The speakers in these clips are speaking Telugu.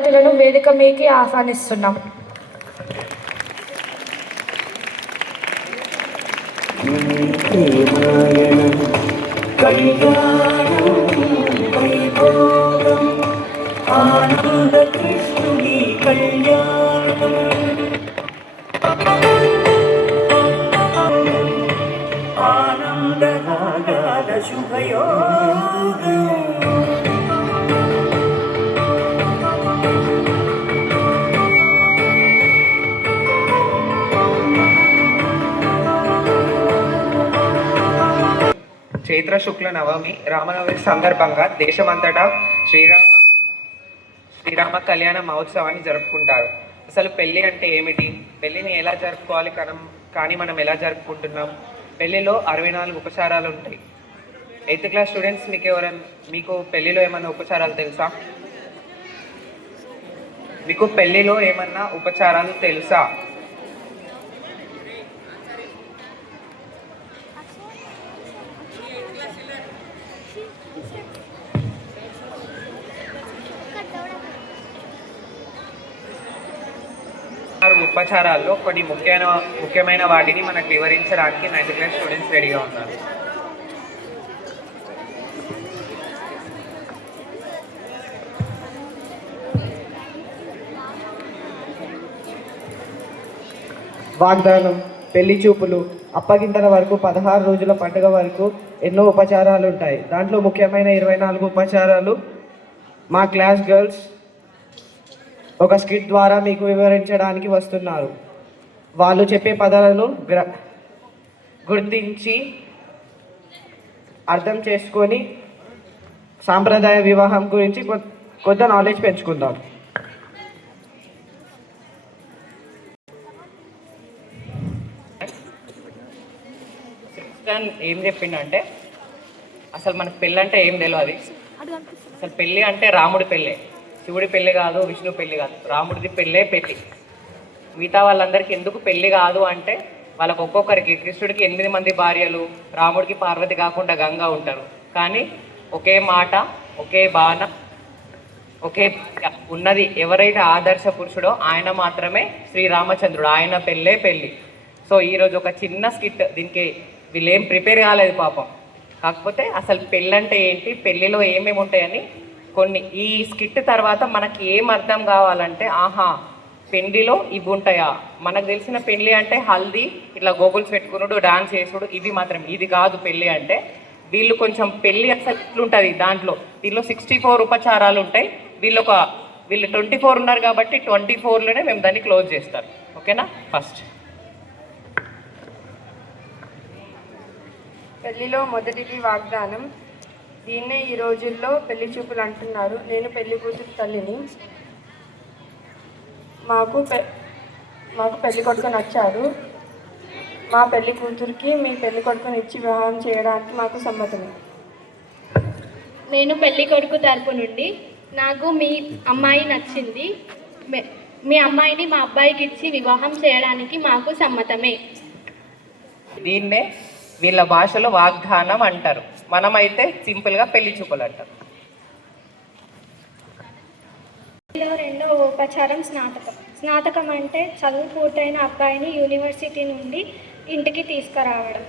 అతిథులను వేదిక మీదకి ఆహ్వానిస్తున్నాం. చైత్ర శుక్ల నవమి రామనవమి సందర్భంగా దేశమంతటా శ్రీరామ కళ్యాణ మహోత్సవాన్ని జరుపుకుంటారు. అసలు పెళ్ళి అంటే ఏమిటి, పెళ్ళిని ఎలా జరుపుకోవాలి, కానీ మనం ఎలా జరుపుకుంటున్నాం? పెళ్ళిలో 64 ఉపచారాలు ఉంటాయి. 8th క్లాస్ స్టూడెంట్స్ మీకు పెళ్ళిలో ఏమన్నా ఉపచారాలు తెలుసా? మీకు పెళ్ళిలో ఏమన్నా ఉపచారాలు తెలుసా? ఉపచారాల్లో కొన్ని ముఖ్యమైన వాటిని మనకు వివరించడానికి 9th క్లాస్ స్టూడెంట్స్ రెడీగా ఉన్నారు. వాగ్దానం, పెళ్లి చూపులు, అప్పగింతల వరకు 16 రోజుల పండుగ వరకు ఎన్నో ఉపచారాలు ఉంటాయి. దాంట్లో ముఖ్యమైన 24 ఉపచారాలు మా క్లాస్ గర్ల్స్ ఒక స్కిట్ ద్వారా మీకు వివరించడానికి వస్తున్నారు. వాళ్ళు చెప్పే పదాలను గుర్తించి అర్థం చేసుకొని సాంప్రదాయ వివాహం గురించి కొంత నాలెడ్జ్ పెంచుకుందాం. ఏం చెప్పిండంటే అసలు మనకు పెళ్ళి అంటే ఏం తెలియదు. అసలు పెళ్ళి అంటే రాముడి పెళ్ళే, శివుడి పెళ్ళి కాదు, విష్ణు పెళ్ళి కాదు, రాముడిది పెళ్ళే పెళ్ళి. మిగతా వాళ్ళందరికీ ఎందుకు పెళ్ళి కాదు అంటే వాళ్ళకు ఒక్కొక్కరికి, కృష్ణుడికి 8 మంది భార్యలు, రాముడికి పార్వతి కాకుండా గంగ ఉంటారు. కానీ ఒకే మాట, ఒకే బాణ, ఒకే ఉన్నది ఎవరైతే ఆదర్శ పురుషుడో ఆయన మాత్రమే శ్రీరామచంద్రుడు, ఆయన పెళ్ళే పెళ్ళి. సో ఈరోజు ఒక చిన్న స్కిట్, దీనికి వీళ్ళు ఏం ప్రిపేర్ కాలేదు పాపం. కాకపోతే అసలు పెళ్ళంటే ఏంటి, పెళ్ళిలో ఏమేమి ఉంటాయని కొన్ని ఈ స్కిట్ తర్వాత మనకి ఏం అర్థం కావాలంటే, ఆహా పెళ్ళిలో ఇవి ఉంటాయా, మనకు తెలిసిన పెళ్ళి అంటే హల్దీ, ఇట్లా గోగుల్స్ పెట్టుకున్నాడు, డాన్స్ చేసుడు, ఇది మాత్రం, ఇది కాదు పెళ్ళి అంటే. వీళ్ళు కొంచెం పెళ్ళి అసలు ఇట్లుంటుంది దీనిలో 64 ఉపచారాలు ఉంటాయి. వీళ్ళు 24 ఉన్నారు కాబట్టి 24లోనే మేము దాన్ని క్లోజ్ చేస్తారు. ఓకేనా? ఫస్ట్ పెళ్లిలో మొదటిది వాగ్దానం. దీన్నే ఈ రోజుల్లో పెళ్లి చూపులు అంటున్నారు. నేను పెళ్లి కూతురు తల్లిని. మాకు పెళ్లి కొడుకు నచ్చాడు. మా పెళ్లి కూతురికి మీ పెళ్లి కొడుకుని ఇచ్చి వివాహం చేయడానికి మాకు సమ్మతమే. నేను పెళ్లి కొడుకు తరపు నుండి నాకు మీ అమ్మాయి నచ్చింది. మీ అమ్మాయిని మా అబ్బాయికి ఇచ్చి వివాహం చేయడానికి మాకు సమ్మతమే. దీన్నే వీళ్ళ భాషలో వాగ్దానం అంటారు, మనమైతే సింపుల్గా పెళ్లి చూపులు అంటారు. రెండో ఉపచారం స్నాతకం. స్నాతకం అంటే చదువు పూర్తయిన అబ్బాయిని యూనివర్సిటీ నుండి ఇంటికి తీసుకురావడం.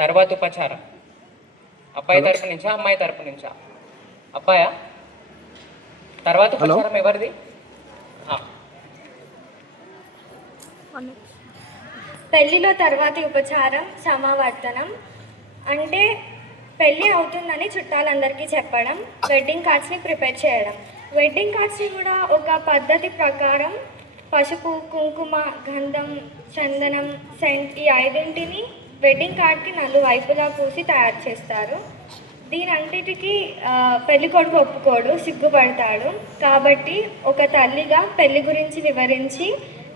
తర్వాత ఉపచారం అబ్బాయి తరపు నుంచా, అమ్మాయి తరపు నుంచా? అబ్బాయా? తర్వాత ఉపచారం ఎవరిది? పెళ్లిలో తర్వాతి ఉపచారం సమావర్తనం. అంటే పెళ్ళి అవుతుందని చుట్టాలందరికీ చెప్పడం, వెడ్డింగ్ కార్డ్స్ని ప్రిపేర్ చేయడం. వెడ్డింగ్ కార్డ్స్ని కూడా ఒక పద్ధతి ప్రకారం పసుపు, కుంకుమ, గంధం, చందనం, సెంట్ ఈ ఐదింటిని వెడ్డింగ్ కార్డ్కి నలువైపులా పూసి తయారు చేస్తారు. దీనంటికి పెళ్లి కొడుకు ఒప్పుకోడు, సిగ్గుపడతాడు. కాబట్టి ఒక తల్లిగా పెళ్లి గురించి వివరించి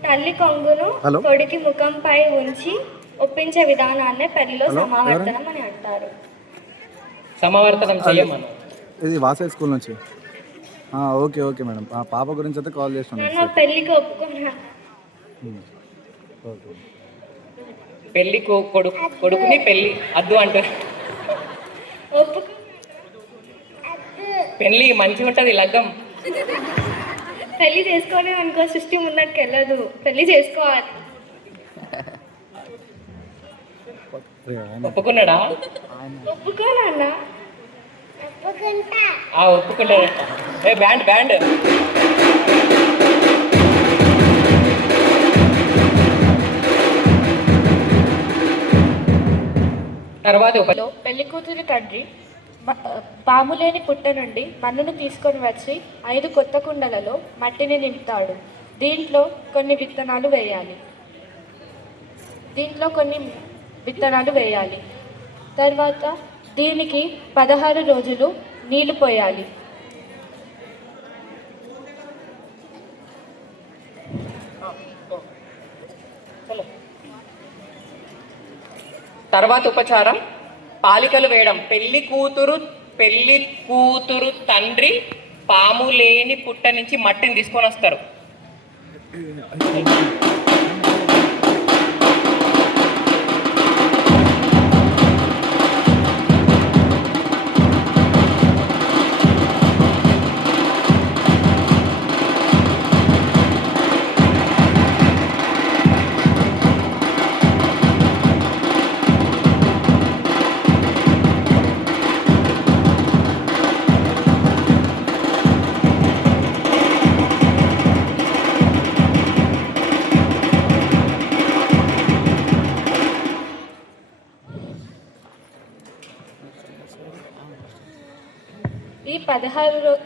తల్లి కొంగును కొడుకి ముఖంపై ఉంచి ఒప్పించే విధానాన్నే పెళ్లిలో సమావర్తనం అని అంటారు. సమావర్తనం చేయమను. ఇది వాసవి స్కూల్ నుంచి. Okay okay madam. ఆ పాప గురించి అయితే కాల్ చేస్తున్నాను. పెళ్లికి ఒప్పుకున్నా. పెళ్లి కొడుకుని పెళ్లి అద్దు అంటారు. పెళ్లి మంచిగా ఉంటుంది, లగ్గం. పెళ్లి చేసుకోలేము అనుకో, సృష్టి ముందరికి వెళ్ళదు. పెళ్లి చేసుకోవాలి. ఒప్పుకున్నాడా? ఒప్పుకోనన్నా. ఒప్పుకుంటాడట. Band band. తర్వాత పెళ్లి కూతురి తండ్రి పాములేని పుట్ట నుండి మన్నును తీసుకొని వచ్చి 5 కొత్త కుండలలో మట్టిని నింపుతాడు. దీంట్లో కొన్ని విత్తనాలు వేయాలి. తర్వాత దీనికి 16 రోజులు నీళ్లు పోయాలి. తర్వాత ఉపచారం పాలికలు వేయడం. పెళ్లి కూతురు తండ్రి పాము లేని పుట్ట నుంచి మట్టిని తీసుకొని వస్తారు.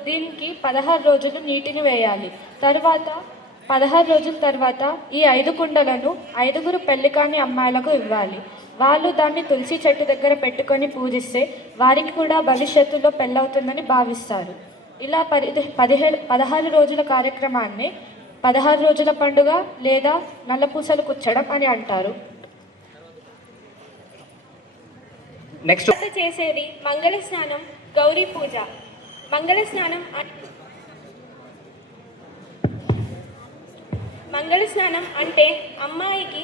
దీనికి 16 రోజులు నీటిని వేయాలి. తర్వాత 16 రోజుల తర్వాత ఈ 5 కుండలను 5గురు పెళ్లి కాని అమ్మాయిలకు ఇవ్వాలి. వాళ్ళు దాన్ని తులసి చెట్టు దగ్గర పెట్టుకొని పూజిస్తే వారికి కూడా భవిష్యత్తులో పెళ్ళవుతుందని భావిస్తారు. ఇలా 16 రోజుల కార్యక్రమాన్ని 16 రోజుల పండుగ లేదా నల్లపూసలు కుచ్చడం అని అంటారు. నెక్స్ట్ చేసేది మంగళ స్నానం, గౌరీ పూజ. మంగళ స్నానం అంటే అమ్మాయికి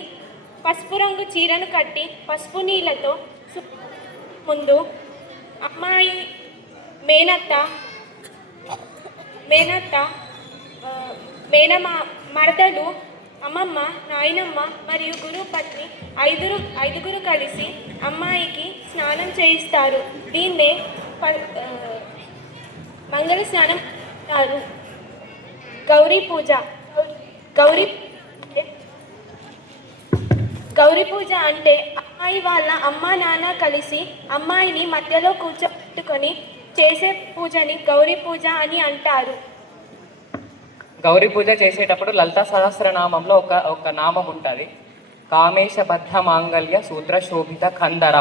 పసుపు రంగు చీరను కట్టి పసుపు నీళ్ళతో ముందు అమ్మాయి మరదలు, అమ్మమ్మ, నాయనమ్మ మరియు గురువు పత్ని ఐదుగురు కలిసి అమ్మాయికి స్నానం చేయిస్తారు. దీన్నే మంగళ స్నానం అంటారు. గౌరీ పూజ అంటే అమ్మాయి వాళ్ళ అమ్మా నాన్న కలిసి అమ్మాయిని మధ్యలో కూర్చోబెట్టుకొని చేసే పూజని గౌరీ పూజ అని అంటారు. గౌరీ పూజ చేసేటప్పుడు లలితా సహస్రనామంలో ఒక నామం ఉంటుంది. కామేశబద్ధ మాంగళ్య సూత్ర శోభిత ఖందర.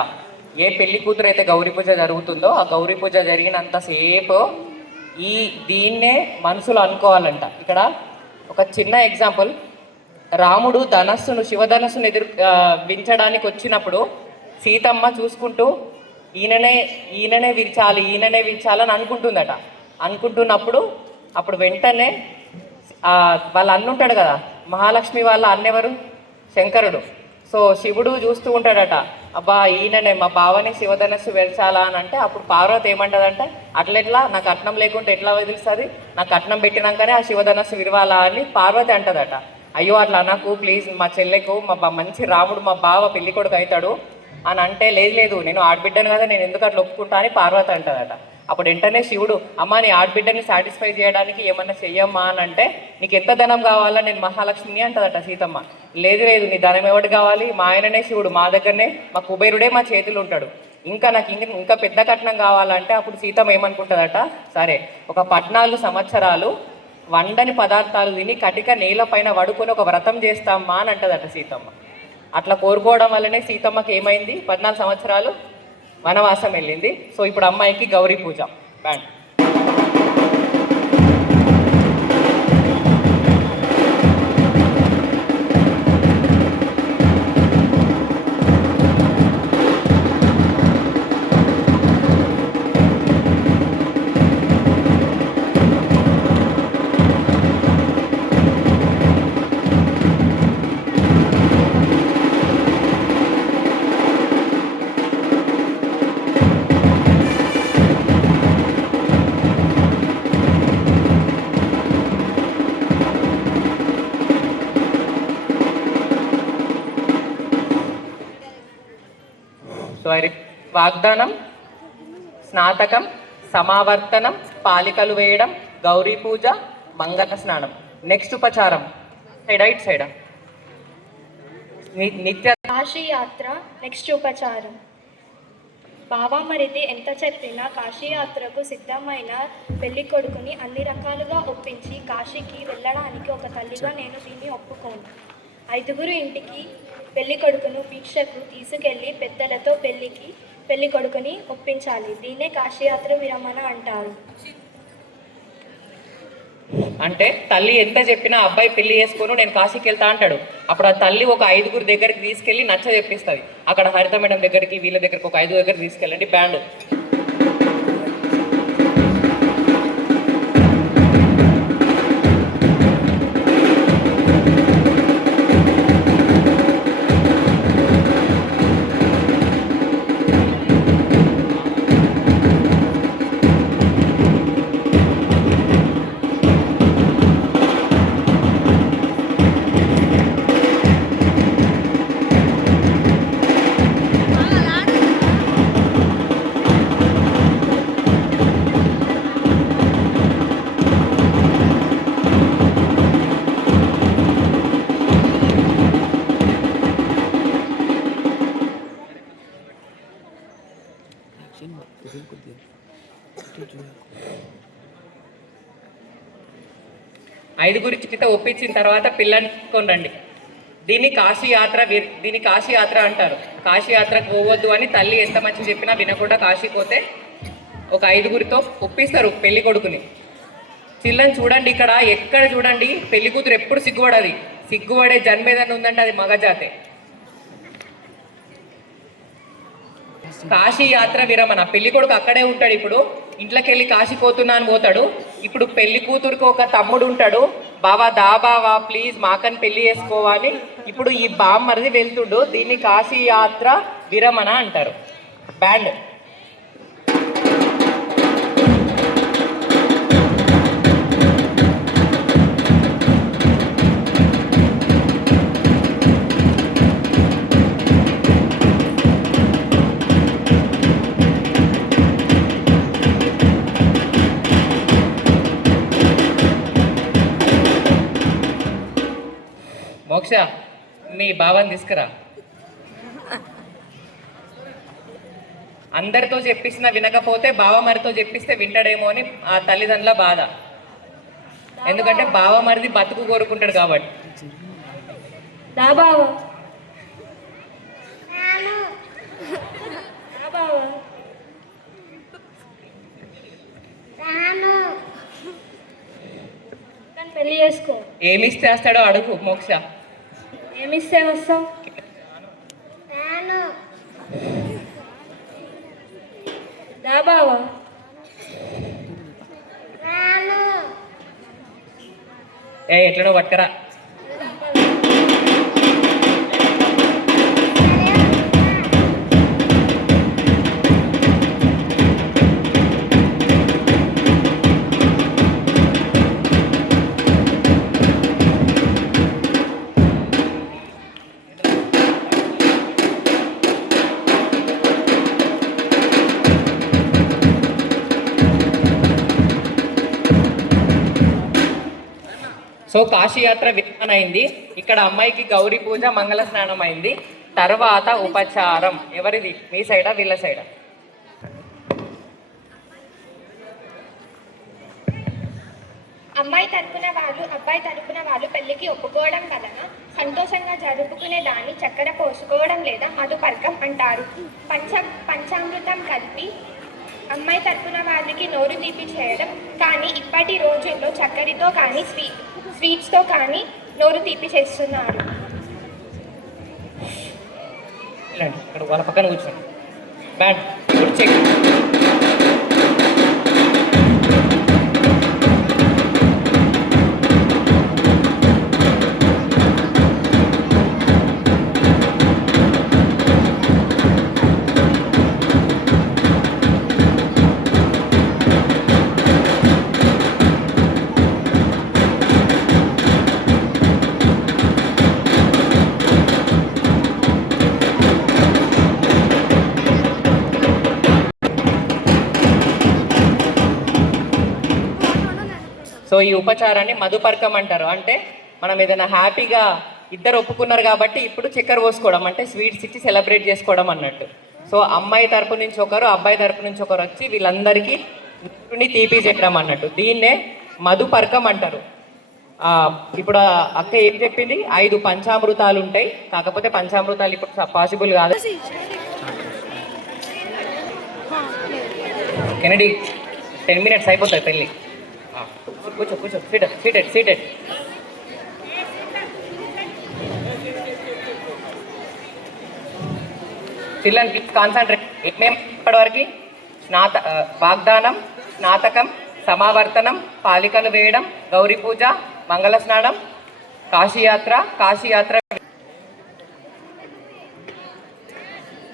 ఏ పెళ్లి కూతురు అయితే గౌరీ పూజ జరుగుతుందో ఆ గౌరీ పూజ జరిగినంతసేపు దీన్నే మనసులో అనుకోవాలంట. ఇక్కడ ఒక చిన్న ఎగ్జాంపుల్. రాముడు శివధనస్సును వించడానికి వచ్చినప్పుడు సీతమ్మ చూసుకుంటూ ఈయననే విరిచాలని అనుకుంటుందట. అనుకుంటున్నప్పుడు అప్పుడు వెంటనే వాళ్ళ అన్నుంటాడు కదా, మహాలక్ష్మి వాళ్ళ అన్నెవరు? శంకరుడు. సో శివుడు చూస్తూ ఉంటాడట, అబ్బా ఈయననే మా బావని శివధనస్సు వెరచాలా అని అంటే అప్పుడు పార్వతి ఏమంటదంటే, అట్లెట్లా నాకు కట్నం లేకుంటే ఎట్లా వదిలిస్తుంది, నాకు కట్నం పెట్టినాకనే ఆ శివధనస్సు విరవాలా అని పార్వతి అంటదట. అయ్యో అట్లా నాకు ప్లీజ్, మా చెల్లెకు మంచి రాముడు మా బావ పెళ్లి కొడుకు అవుతాడు అని అంటే, లేదు నేను ఆడబిడ్డను కదా, నేను ఎందుకు అట్లా ఒప్పుకుంటా అని పార్వతి అంటదట. అప్పుడు వెంటనే శివుడు, అమ్మ నీ ఆడబిడ్డని సాటిస్ఫై చేయడానికి ఏమన్నా చెయ్యమ్మా అని అంటే, నీకు ఎంత ధనం కావాలా, నేను మహాలక్ష్మిని అంటదట సీతమ్మ. లేదు నీ ధనం ఎవరికి కావాలి, మా ఆయననే శివుడు, మా దగ్గరనే మా కుబేరుడే మా చేతులు ఉంటాడు, ఇంకా నాకు ఇంకా పెద్ద కట్నం కావాలంటే అప్పుడు సీతమ్మ ఏమనుకుంటుందట, సరే ఒక 14 సంవత్సరాలు వండని పదార్థాలు తిని కటిక నేలపైన పడుకొని ఒక వ్రతం చేస్తామా అని అంటదట సీతమ్మ. అట్లా కోరుకోవడం వల్లనే సీతమ్మకి ఏమైంది, 14 సంవత్సరాలు వనవాసం వెళ్ళింది. సో ఇప్పుడు అమ్మాయికి గౌరీ పూజ బ్యాండ్. సో వాగ్దానం, స్నాతకం, సమావర్తనం, పాలికలు వేయడం, గౌరీ పూజ, మంగళ స్నానం. నెక్స్ట్ ఉపచారం సైడా ఇటు సైడా నిత్య కాశీ యాత్ర నెక్స్ట్ ఉపచారం. బావామరిది ఎంత చెప్పినా కాశీయాత్రకు సిద్ధమైన పెళ్లి కొడుకుని అన్ని రకాలుగా ఒప్పించి కాశీకి వెళ్ళడానికి ఒక తల్లిగా నేను దీన్ని ఒప్పుకోను. 5గురు ఇంటికి పెళ్లి కొడుకును భిక్షకు తీసుకెళ్లి పెద్దలతో పెళ్లి కొడుకుని ఒప్పించాలి. దీన్నే కాశీయాత్ర విరమణ అంటారు. అంటే తల్లి ఎంత చెప్పినా అబ్బాయి పెళ్లి చేసుకోను నేను కాశీకి వెళ్తా అంటాడు. అప్పుడు ఆ తల్లి ఒక 5గురు దగ్గరికి తీసుకెళ్ళి నచ్చ చెప్పిస్తుంది. అక్కడ హరిత మేడం దగ్గరికి వీళ్ళ దగ్గరికి ఒక 5 దగ్గరికి తీసుకెళ్ళండి బ్యాండ్. ఐదుగురి చికిత ఒప్పించిన తర్వాత పిల్లని తీసుకొని రండి. దీన్ని కాశీ యాత్ర అంటారు. కాశీ యాత్రకు పోవద్దు అని తల్లి ఎంత మంచి చెప్పినా వినకుండా కాశీ పోతే ఒక 5గురితో ఒప్పిస్తారు పెళ్లి కొడుకుని. పిల్లని చూడండి, ఇక్కడ ఎక్కడ చూడండి పెళ్లి కూతురు ఎప్పుడు సిగ్గుపడది. సిగ్గుపడే జన్మ ఏదన్నా ఉందంటే అది మగజాతే. కాశీ యాత్ర విరమణ. పెళ్లి కొడుకు అక్కడే ఉంటాడు. ఇప్పుడు ఇంట్లోకి వెళ్ళి కాశీ పోతున్నా అని పోతాడు. ఇప్పుడు పెళ్లి కూతురుకి ఒక తమ్ముడు ఉంటాడు, బావా దా బావా ప్లీజ్ మాకని పెళ్లి చేసుకోవాలి. ఇప్పుడు ఈ బామ్మరిది వెళ్తుడు. దీన్ని కాశీ యాత్ర విరమణ అంటారు. బ్యాండ్. మోక్ష మీ బావని తీసుకురా. అందరితో చెప్పిస్తున్నా వినకపోతే బావమరితో చెప్పిస్తే వింటాడేమో అని ఆ తల్లిదండ్రుల బాధ. ఎందుకంటే బావమరిది బతుకు కోరుకుంటాడు కాబట్టి. పెళ్లి చేసుకో. ఏమిస్తే వస్తాడో అడుగు మోక్ష. ఏమిస్తే వస్తావు? దా బావా. ఎట్లనో పట్టుకరా. సో కాశీయాత్ర విరమణ అయింది. ఇక్కడ అమ్మాయికి గౌరీ పూజ మంగళ స్నానం అయింది. తర్వాత ఉపచారం. ఎవరిది? మీ సైడా వీళ్ళ సైడా? అమ్మాయి తరపున వాళ్ళు అబ్బాయి తరపున వాళ్ళు పెళ్లికి ఒప్పుకోవడం వలన సంతోషంగా జరుపుకునే దాన్ని చక్కెర పోసుకోవడం లేదా మధుపర్కం అంటారు. పంచామృతం కలిపి అమ్మాయి తరపున వాళ్ళకి నోరు తీపి చేయడం. కానీ ఇప్పటి రోజుల్లో చక్కెరతో కానీ స్వీట్స్తో కానీ నోరు తీపి చేస్తున్నారు. ఇక్కడ వాళ్ళ పక్కన కూర్చోండి. బ్యాండ్ ఇప్పుడు చెక్. సో ఈ ఉపచారాన్ని మధుపర్కం అంటారు. అంటే మనం ఏదైనా హ్యాపీగా ఇద్దరు ఒప్పుకున్నారు కాబట్టి ఇప్పుడు చక్కెర పోసుకోవడం అంటే స్వీట్స్ ఇచ్చి సెలబ్రేట్ చేసుకోవడం అన్నట్టు. సో అమ్మాయి తరపు నుంచి ఒకరు, అబ్బాయి తరపు నుంచి ఒకరు వచ్చి వీళ్ళందరికీ తీపి చేయడం అన్నట్టు. దీన్నే మధుపర్కం అంటారు. ఇప్పుడు అక్క ఏం చెప్పింది? 5 పంచామృతాలు ఉంటాయి. కాకపోతే పంచామృతాలు ఇప్పుడు పాసిబుల్ కాదు. కెనడీ 10 minutes అయిపోతాయి పెళ్ళి. కూర్చో కూర్చో. సీటెడ్. Children please concentrate. ఏమేమి ఇప్పటివరకు? వాగ్దానం, స్నాతకం, సమావర్తనం, పాలికలు వేయడం, గౌరీ పూజ, మంగళ స్నానం, కాశీయాత్ర.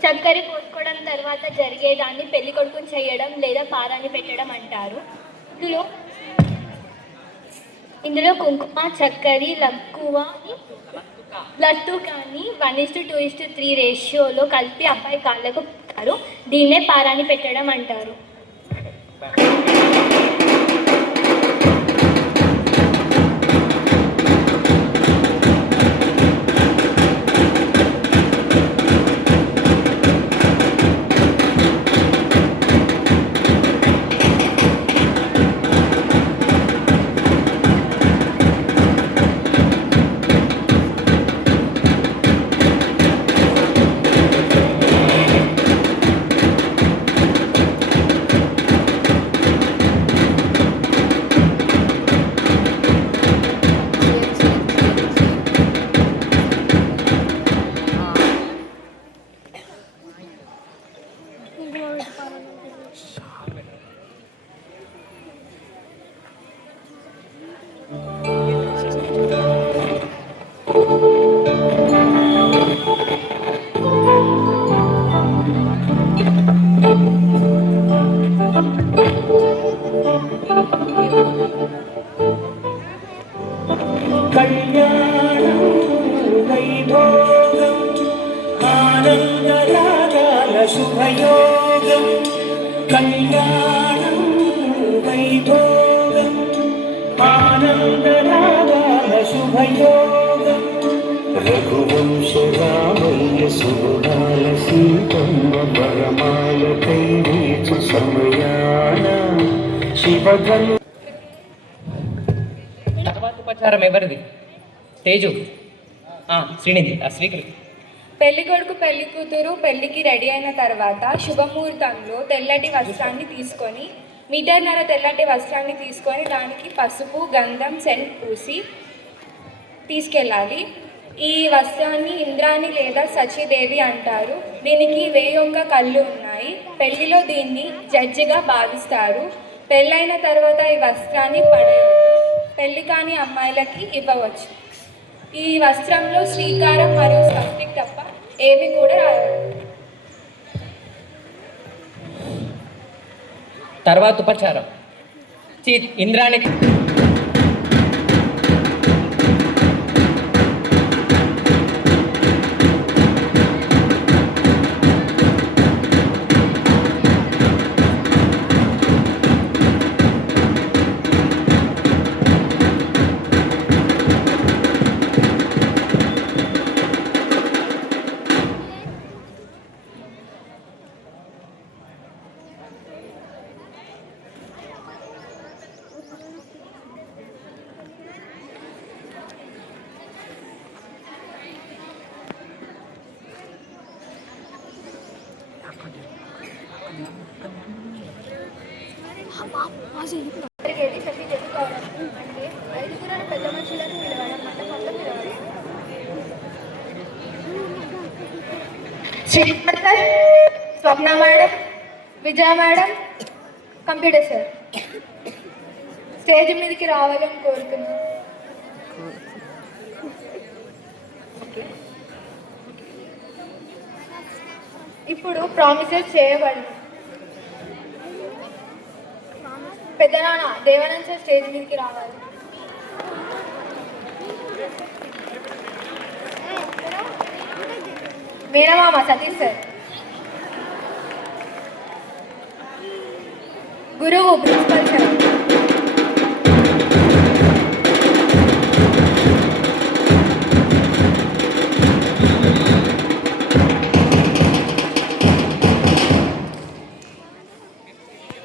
చక్కెర పోసుకోవడం తర్వాత జరిగేదాన్ని పెళ్లి కొడుకుని చేయడం లేదా పారాన్ని పెట్టడం అంటారు. ఇందులో కుంకుమ, చక్కెర, లడ్డు కానీ 1:2:3 రేషియోలో కలిపి అబ్బాయి కాళ్ళకు పెడతారు. దీన్నే పారాన్ని పెట్టడం అంటారు. కళ్యాణం వైభోగం ఆనందరాగాల శుభయోగం. కళ్యాణం వైభోగం ఆనందరాగాల శుభయోగం. రఘువంశ రామయ్య సుగుణాల సీతమ్మ వరమాల కైరీచు సమయాన శివగను. ఉపచారం ఎవరిది? తేజు, శ్రీనిధి, శ్రీకృతి. పెళ్లి కొడుకు పెళ్లి కూతురు పెళ్లికి రెడీ అయిన తర్వాత శుభముహూర్తంలో తెల్లటి వస్త్రాన్ని తీసుకొని మీటర్నర తెల్లటి వస్త్రాన్ని తీసుకొని దానికి పసుపు, గంధం, సెంట్ పూసి తీసుకెళ్ళాలి. ఈ వస్త్రాన్ని ఇంద్రాణి లేదా సచీదేవి అంటారు. దీనికి 1000 కళ్ళు ఉన్నాయి. పెళ్లిలో దీన్ని జడ్జిగా భావిస్తారు. పెళ్ళైన తర్వాత ఈ వస్త్రాన్ని పెళ్లి కాని అమ్మాయిలకి ఇవ్వవచ్చు. ఈ వస్త్రంలో శ్రీకారం మరియు స్వస్తిక్ తప్ప ఏవి కూడా రాదు. తర్వాత ఉపచారం ఇంద్రానికి జరిగేది సతీదేవి కావడం అంటే ఐదుగురు పెద్ద మనుషులను పిలవడం మండపంలో పిలవడం. శ్రీనివాస్ సార్, స్వప్న మేడం, విజయ మేడం, కంప్యూటర్ సార్ స్టేజ్ మీదకి రావాలని కోరుతున్నాను. ఇప్పుడు ప్రామిసెస్ చేయబడి పెద్దనాన్న దేవానంద్ సార్ స్టేజ్ మీదకి రావాలి. మేనమామ సతీష్ సార్, గురువు ప్రిన్సిపల్ సార్,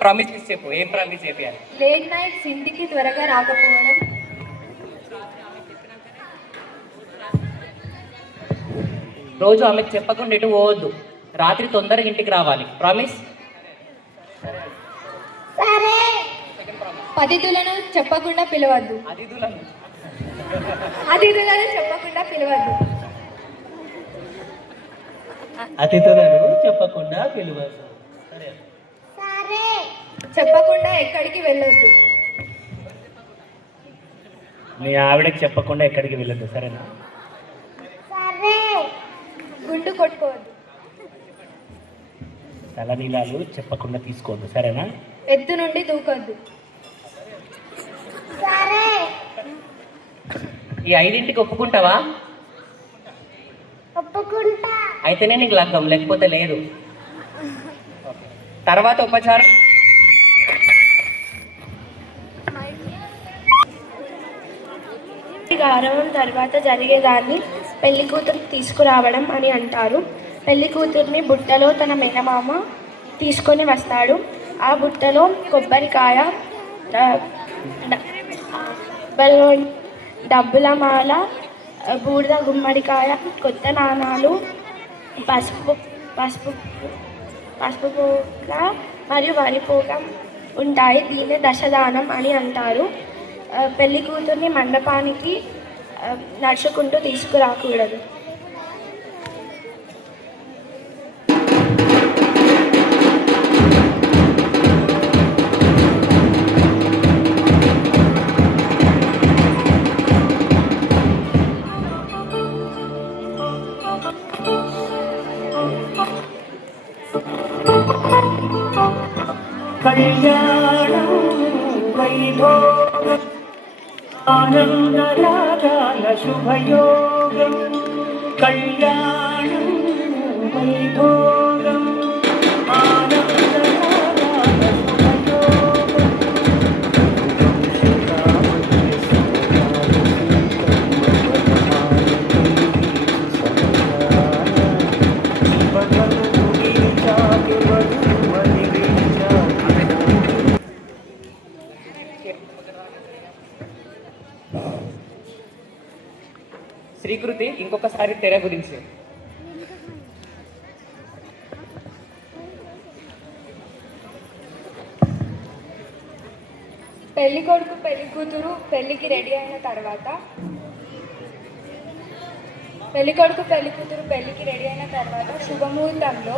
ప్రామిస్ చెప్పు, ఏం ప్రామిస్ చేయాలి? లేట్ నైట్స్ ఇంటికి త్వరగా రాకపోవడం, రోజు ఆమెకు చెప్పకుండా ఎటు పోవద్దు, రాత్రి తొందరగా ఇంటికి రావాలి. ప్రామిస్? అతిథులను చెప్పకుండా పిలవద్దు. అతిథులను అతిథులను చెప్పకుండా పిలవద్దు. అతిథులను చెప్పకుండా పిలువద్దు. చెప్పకుండా ఎక్కడికి వెళ్ళొద్దు. మీ ఆవిడకి చెప్పకుండా ఎక్కడికి వెళ్ళొద్దు, సరేనా? గుండు కొట్టుకోవద్దు. తలనీలాలు చెప్పకుండా తీసుకోవద్దు, సరేనా? ఎత్తు నుండి దూకొద్దు. ఈ 5ంటికి ఒప్పుకుంటావా? ఒప్పుకుంటా. అయితేనే నీకు లగ్గం, లేకపోతే లేదు. తర్వాత ఉపచారం. గారవం తర్వాత జరిగేదాన్ని పెళ్లి కూతురు తీసుకురావడం అని అంటారు. పెళ్లి కూతుర్ని బుట్టలో తన మేనమామ తీసుకొని వస్తాడు. ఆ బుట్టలో కొబ్బరికాయ, డబ్బుల మాల, బూడిద గుమ్మడికాయ, కొత్త నాణాలు, పసుపు పసుపు పసుపు పోక మరియు వరి పోక ఉంటాయి. దీన్ని దశదానం అని అంటారు. పెళ్లి కూతుర్ని మండపానికి నడుచుకుంటూ తీసుకురాకూడదు. కళ్యాణం వైభోగం ఆనందరాగాల శుభయోగం. కళ్యాణం వైభోగం ఆనందరాగాల శుభయోగం. శ్రీకృతి, ఇంకొకసారి తెర గురించి. పెళ్లి కొడుకు పెళ్లి కూతురు పెళ్లికి రెడీ అయిన తర్వాత శుభముహూర్తంలో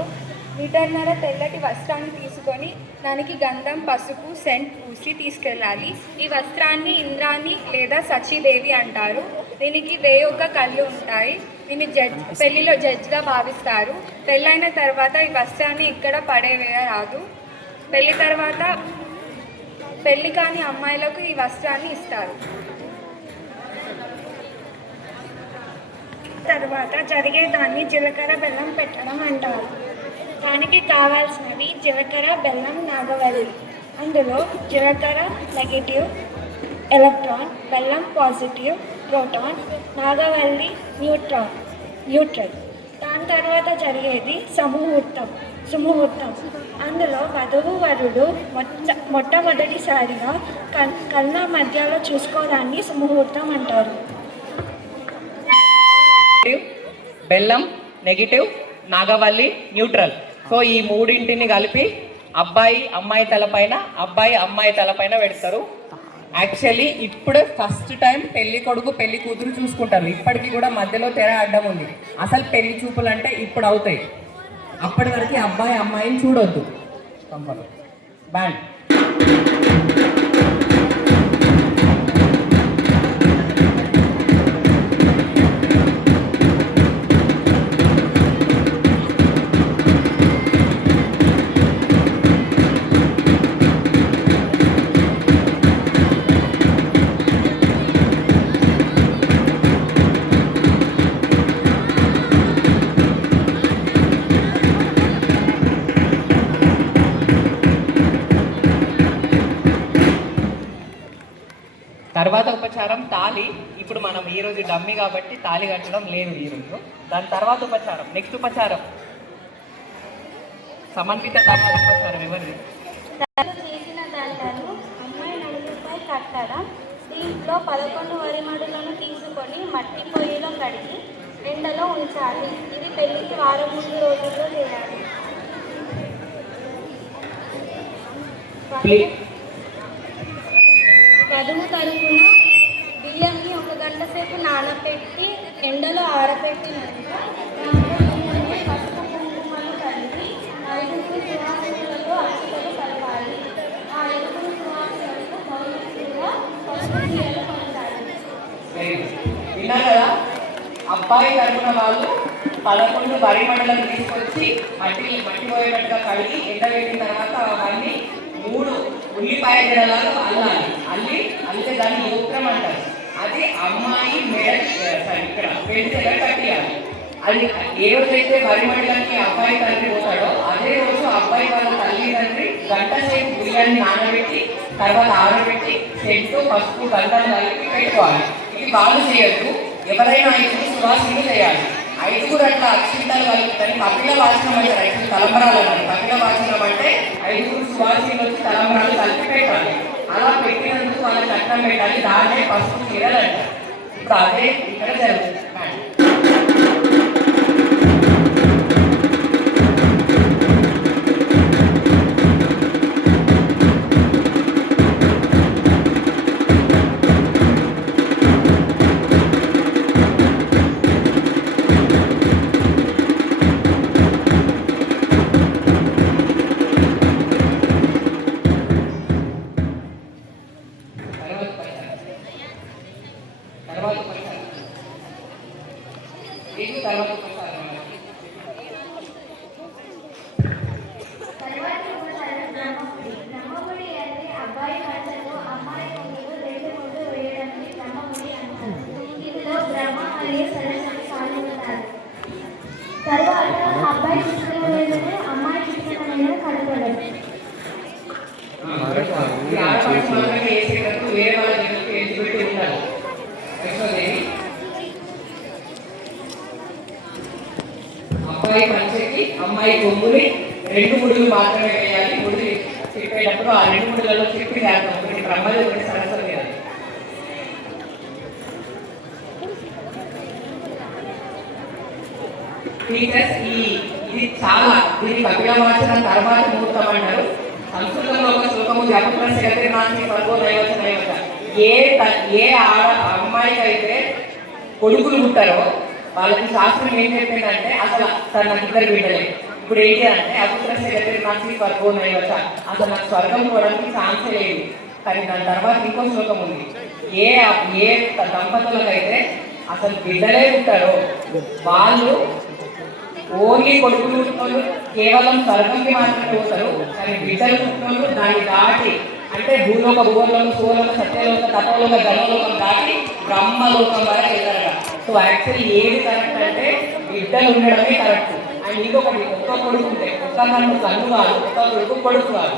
మీటర్నర తెల్లటి వస్త్రాన్ని తీసుకొని దానికి గంధం, పసుపు, సెంట్ పూసి తీసుకెళ్ళాలి. ఈ వస్త్రాన్ని ఇంద్రాణి లేదా సచీదేవి అంటారు. దీనికి 1001 కళ్ళు ఉంటాయి. దీన్ని పెళ్లిలో జడ్జిగా భావిస్తారు. పెళ్ళైన తర్వాత ఈ వస్త్రాన్ని ఇక్కడ పడేవేయరాదు. పెళ్లి తర్వాత పెళ్లి కాని అమ్మాయిలకు ఈ వస్త్రాన్ని ఇస్తారు. తర్వాత జరిగేదాన్ని జీలకర్ర బెల్లం పెట్టడం అంటారు. దానికి కావాల్సినవి జీలకర్ర, బెల్లం, నాగవల్లి. అందులో జీలకర్ర నెగిటివ్ ఎలక్ట్రాన్, బెల్లం పాజిటివ్ ప్రోటాన్, నాగవల్లి న్యూట్రల్. దాని తర్వాత జరిగేది సుముహూర్తం. అందులో వధువు వరుడు మొట్టమొదటిసారిగా కళ్ళ మధ్యలో చూసుకోవడాన్ని సుముహూర్తం అంటారు. బెల్లం నెగిటివ్, నాగవల్లి న్యూట్రల్. సో ఈ 3ంటిని కలిపి అబ్బాయి అమ్మాయి తలపైన, అబ్బాయి అమ్మాయి తలపైన పెడతారు. యాక్చువల్లీ ఇప్పుడే ఫస్ట్ టైం పెళ్లి కొడుకు పెళ్లి కూతురు చూసుకుంటారు. ఇప్పటికీ కూడా మధ్యలో తెర అడ్డం ఉంది. అసలు పెళ్లి చూపులు అంటే ఇప్పుడు అవుతాయి. అప్పటి వరకు అబ్బాయి అమ్మాయిని చూడొద్దు. బ్యాండ్ తర్వాత ఉపచారం తాళి. ఇప్పుడు మనం ఈరోజు డమ్మి కాబట్టి తాళి కట్టడం లేదు ఈరోజు. దాని తర్వాత ఉపచారం, నెక్స్ట్ ఉపచారం సమన్విత తర్వాత ఉపచారం ఎవరిది? చేసిన దండలు అమ్మాయి నడుముపై కట్టడం. దీంట్లో 11 వరిమడులను తీసుకొని మట్టి పొయ్యిలో కడిగి ఎండలో ఉంచాలి. ఇది పెళ్లికి వారం ముందు రోజుల్లో చేయాలి. వధువు తరపున బియ్యంని 1 గంట సేపు నానబెట్టి ఎండలో ఆరబెట్టినాక పసుపు కుంకుమలు కలిపి 5 సువాసనలలో అక్షతలు కలపాలి. ఆ 5 సువాసనలకు మౌలికంగా పసుపు చీరలు కొనసాగాలి. విన్నారు కదా? అబ్బాయి తరపున వాళ్ళు 11 వరిమడులను తీసుకొచ్చి మట్టి పోయేటట్టుగా కడిగి ఎండబెట్టిన తర్వాత అవన్నీ 3 ఉల్లిపాయ జడలాగా అల్లితే దాన్ని యోగ్రం అంటారు. అది అమ్మాయి ఇక్కడ పెళ్లి దగ్గర కట్టియాలి. అది ఏ రోజైతే వరిమడిలకి అబ్బాయి తండ్రి పోతాడో అదే రోజు అబ్బాయి వాళ్ళ తల్లిదండ్రి గంట సేపు బియ్యాన్ని నానబెట్టి తర్వాత ఆరబెట్టి చెట్టు పసుపు గంటలు కలిపి పెట్టుకోవాలి. ఇది వాళ్ళు చేయొద్దు. ఎవరైనా 5 సువాసనలు చేయాలి. 5 అట్లా అక్షింతలు కలుపుతాయి. కపిల వాచనం అంటారు. 5 తలంబరాలు అన్నారు. కపిల వాచనం అంటే 5 సువాసనలు వచ్చి తలంబరాలు కలిపి పెట్టాలి. అలా పెట్టినందుకు వాళ్ళకి అన్నం పెట్టాలి. దాన్నే పసుపు చీరలు అంటారు. ఇప్పుడు అదే ఇక్కడ జరుగుతుంది. తర్వాత అబ్బాయి చిత్రం అమ్మాయి చిత్రం కనపడదు. అబ్బాయి పంచకి అమ్మాయి కొమ్ముని 2 ముడులు మాత్రమే వేయాలి. ముడి చెప్పేటప్పుడు ఆ 2 ముడులలో చెప్పి వేస్తాం. ఒకటి బ్రహ్మది, ఒకటి సరస్వతి వేయాలి. టీచర్స్ ఇది చాలా దీన్ని కపిలవాచనం తర్వాత ముహూర్తం అంటారు. సంస్కృతంలో ఒక శ్లోకము జపప్రస్ గతిర్నాసి పర్వో దైవచ దైవత. ఏ అమ్మాయికి అయితే కొడుకులు పుట్టారో వాళ్ళకి శాస్త్రం ఏం చెప్పిందంటే అసలు నాకు 2 బిడ్డలే. ఇప్పుడు ఏంటి అంటే అపుత్రస్ గతిర్నాసి పర్వో దైవత. అసలు నాకు స్వర్గం పోవడానికి ఛాన్సే లేదు. కానీ దాని తర్వాత ఇంకో శ్లోకం ఉంది. ఏ దంపతులకైతే అసలు బిడ్డలే పుట్టారో వాళ్ళు ఓన్లీ కొడుకులు పుట్టుకోలు కేవలం స్వర్గంకి మాత్రమే పోతారు. కానీ బిడ్డలు పుట్టుకోలు దాన్ని దాటి అంటే భూలోక భూగోళం సులోక సత్యలోక తపోలోక ధనలోకం దాటి బ్రహ్మలోకం వరకు వెళ్తారట. సో యాక్చువల్లీ ఏది కరెక్ట్ అంటే బిడ్డలు ఉండడమే కరెక్ట్. అండ్ ఇంకొకటి ఒక్క కొడుకు ఉంటే ఒక్క కన్ను కాదు, ఒక్క కొడుకు కాదు,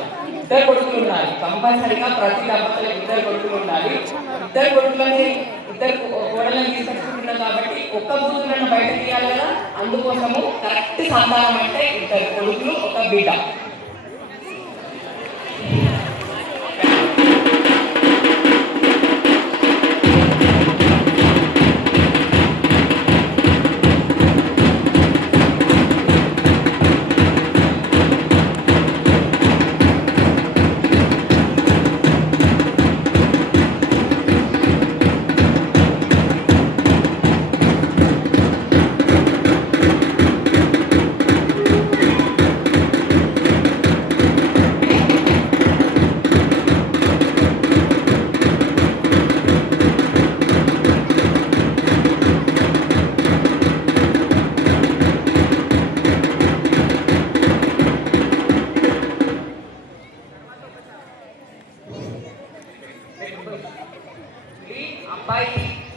2 కొడుకులు ఉండాలి. కంపల్సరీగా ప్రతి దంపతులకు 2 కొడుకులు ఉండాలి. 2 కొడుకులని 2 కోడలను తీసుకొచ్చుకుంటున్నాం కాబట్టి ఒక్క కూతురులను బయట తీయాలి కదా. అందుకోసము కరెక్ట్ సంతానం అంటే 2 కొడుకులు 1 బిడ్డ.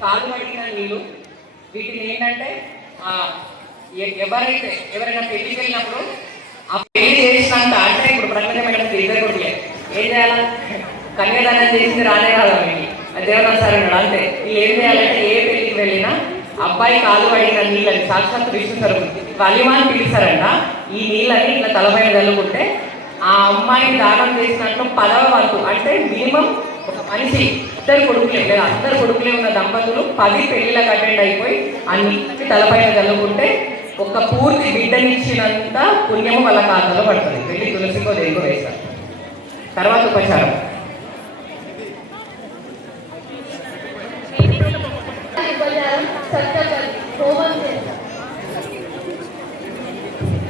కాలు కడిగిన నీళ్ళు. వీటిని ఏంటంటే ఎవరైనా పెళ్లికి వెళ్ళినప్పుడు ఆ పెళ్లి చేసినంత అంటే ఇప్పుడు ప్రపంచమైన ఇద్దరు కొడుకులే ఏం చేయాలి, కన్యాదానం చేసి రానే రాదా మీకు అది దేవదాం సార్ అన్నాడు. అంతే వీళ్ళు ఏం చేయాలంటే ఏ పెళ్లికి వెళ్ళినా అబ్బాయి కాలు కడిగిన నీళ్ళని సాక్షాత్ విష్ణుస్తారు వలిమాని పిలుస్తారంట. ఈ నీళ్ళని ఇట్లా తలపైన చల్లుకుంటే ఆ అమ్మాయిని దానం చేసినట్లు 10వ వంతు అంటే మినిమం ఒక మనిషి ఇద్దరు కొడుకులే లేదా అందరు కొడుకులే ఉన్న దంపతులు 10 పెళ్లిలకు అటెండ్ అయిపోయి అన్ని తలపైన చల్లుకుంటే ఒక పూర్తి బిడ్డనిచ్చినంత పుణ్యము వాళ్ళ ఖాతాలో పడుతుంది. వెళ్ళి తులసికో దేనికో వేస్తారు. తర్వాత ఉపచారం.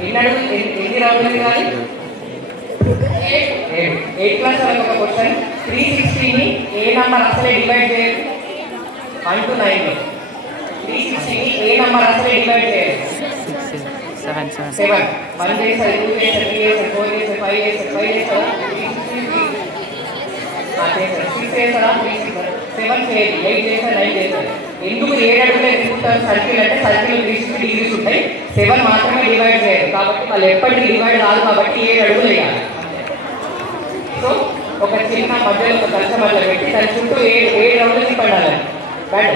ఎన్ని రౌండ్లు కానీ 8 క్లాస్ వరకు ఒక క్వశ్చన్. 360ని ఏ నంబర్ అసలే డివైడ్ చేయదు 1 to 9లో. 360ని ఏ నంబర్ అసలే డివైడ్ చేయదు 7. 1 చేస్తారు, 2 చేస్తారు, 3 చేస్తారు, 4 చేస్తారు, 5 చేస్తారు, 5 చేస్తారా 6 చేస్తారా 7 చేయదు, 8 చేస్తారు, 9 చేస్తారు. ఎందుకు 7 అడుగులే తిరుగుతారు సర్కిల్ అంటే సర్కిల్ 360 డిగ్రీస్ ఉంటాయి, 7 మాత్రమే డివైడ్ చేయరు. కాబట్టి వాళ్ళు ఎప్పటికీ డివైడ్ కాదు కాబట్టి 7 అడుగులు వేయాలి. సో ఒక చిన్న మధ్యలో ఒక కలస మధ్య పెట్టి దాని చుట్టూ 7 రౌండ్లు తిప్పడాలి. బట్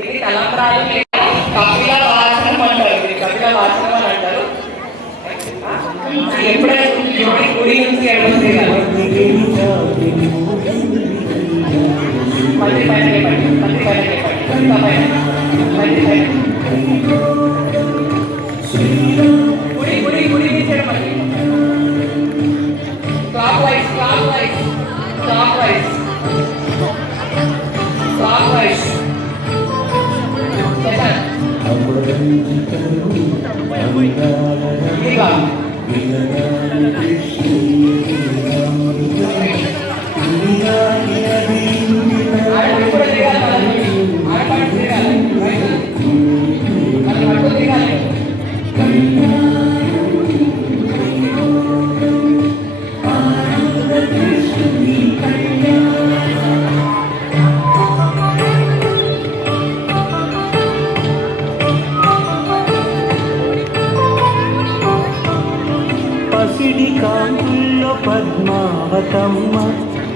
దీన్ని తలంబ్రాలు లేదా కపిల వాచనం అంటారు. ఇది కపిల వాచనం అని అంటారు. ఎప్పుడైనా గుడి నుంచి ఎడమొస్తే పది పైన చెప్పండి, పది పైన చెప్పండి, గుడి గుడి గుడి నుంచి ఎడమండి. Clockwise clockwise clockwise clockwise పసిడి కాంతుల్లో పద్మావతమ్మ,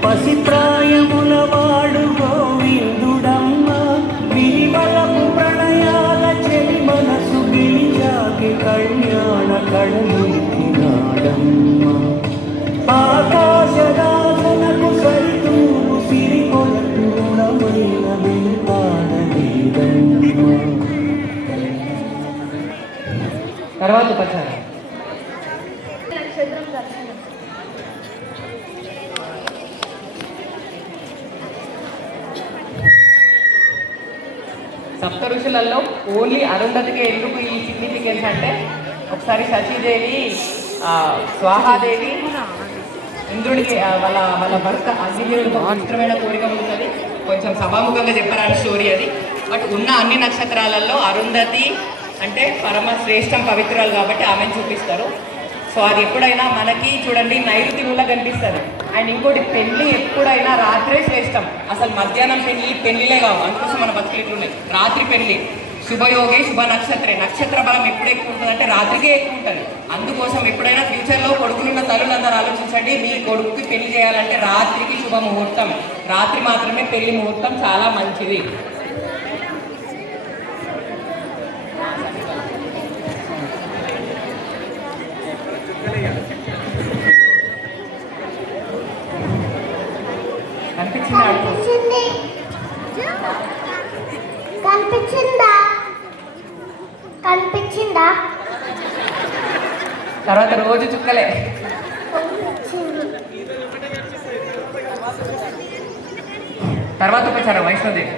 పసిప్రాయముల వాడు గోవిందుడమ్మ, వినివలపు ప్రణయాల చెలి మనసు గిరిజాకి కళ్యాణ కళలినాడమ్మ. ఆకాశదాసనకు సరితూగు సిరికొలకు రుణమైన వెలుతాడలేదమ్మ. తర్వాత ఉపచారం. సప్త ఋషులలో ఓన్లీ అరుంధతికి ఎందుకు ఈ సిగ్నిఫికెన్స్ అంటే ఒకసారి శచీదేవి స్వాహాదేవి ఇంద్రుడికి వాళ్ళ వాళ్ళ భర్త అగ్నిదేవుడికి ఇష్టమైన కోరిక ఉంటుంది. కొంచెం సభాముఖంగా చెప్పారని స్టోరీ అది. బట్ ఉన్న అన్ని నక్షత్రాలలో అరుంధతి అంటే పరమ శ్రేష్టం పవిత్రాలు కాబట్టి ఆమెను చూపిస్తారు. సో అది ఎప్పుడైనా మనకి చూడండి నైరుతి మూల కనిపిస్తుంది. అండ్ ఇంకోటి పెళ్ళి ఎప్పుడైనా రాత్రే శ్రేష్టం. అసలు మధ్యాహ్నం పెళ్ళిలే కావు, అందుకోసం మన బతుకులు ఉన్నాయి. రాత్రి పెళ్ళి శుభయోగే శుభ నక్షత్రే, నక్షత్ర బలం ఎప్పుడు ఎక్కువ ఉంటుంది అంటే రాత్రికే ఎక్కువ ఉంటుంది. అందుకోసం ఎప్పుడైనా ఫ్యూచర్లో కొడుకులున్న తల్లులందరూ ఆలోచించండి, మీ కొడుకుకి పెళ్లి చేయాలంటే రాత్రికి శుభ ముహూర్తం, రాత్రి మాత్రమే పెళ్లి ముహూర్తం చాలా మంచిది. తర్వాత రోజు చుక్కలే. తర్వాత ఉపచారం వైష్ణోదేవి.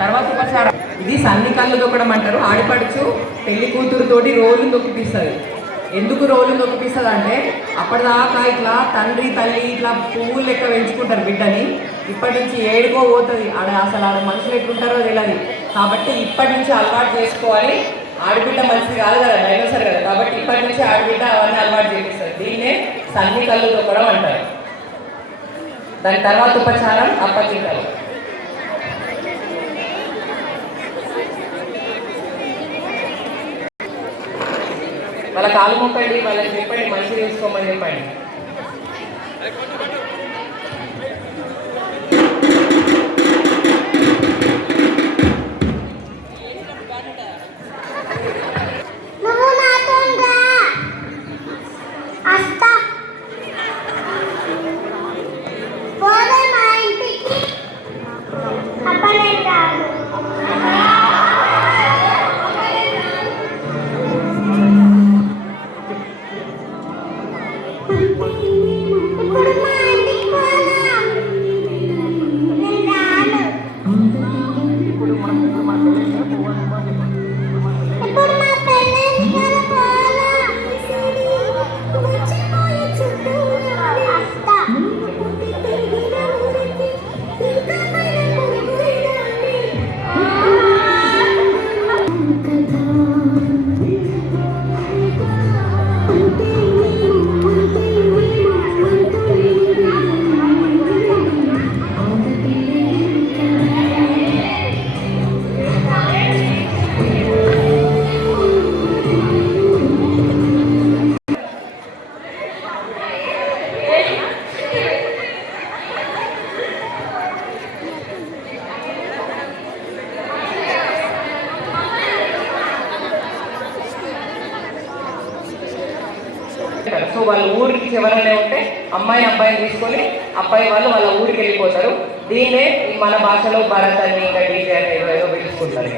తర్వాత ఉపచారం ఇది సన్ని కళ్ళు దొక్కడం అంటారు. ఆడిపడుచు పెళ్లి కూతురుతోటి రోలు నొక్కిపిస్తుంది. ఎందుకు రోలు నొక్కిపిస్తుంది అంటే అప్పటిదాకా ఇట్లా తండ్రి తల్లి ఇట్లా పువ్వులు లెక్క పెంచుకుంటారు బిడ్డని. ఇప్పటి నుంచి ఏడుకో పోతుంది. అసలు ఆడ మనుషులు ఎట్లుంటారో తెలియదు. కాబట్టి ఇప్పటి నుంచి అలవాటు చేసుకోవాలి. ఆడబిడ్డ మంచిది కాదు కదా, డైనోసర్ కదా. కాబట్టి ఇప్పటి నుంచి ఆడబిడ్డ అవన్నీ అలవాటు చేపిస్తారు. దీన్నే సన్ని కళ్ళు దొక్కడం అంటారు. దాని తర్వాత ఉపచారం అప్పగింతలు. వాళ్ళ కాలు మొక్కండి, వాళ్ళకి చెప్పండి మంచి తీసుకోమని చెప్పండి. సో వాళ్ళ ఊరికి ఎవరైనా ఉంటే అమ్మాయి అబ్బాయిని తీసుకొని అబ్బాయి వాళ్ళు వాళ్ళ ఊరికి వెళ్ళిపోతారు. దీన్నే మన భాషలో భరత్ అని ఇంకా డీజే అని ఏదో పిలుచుకుంటారు.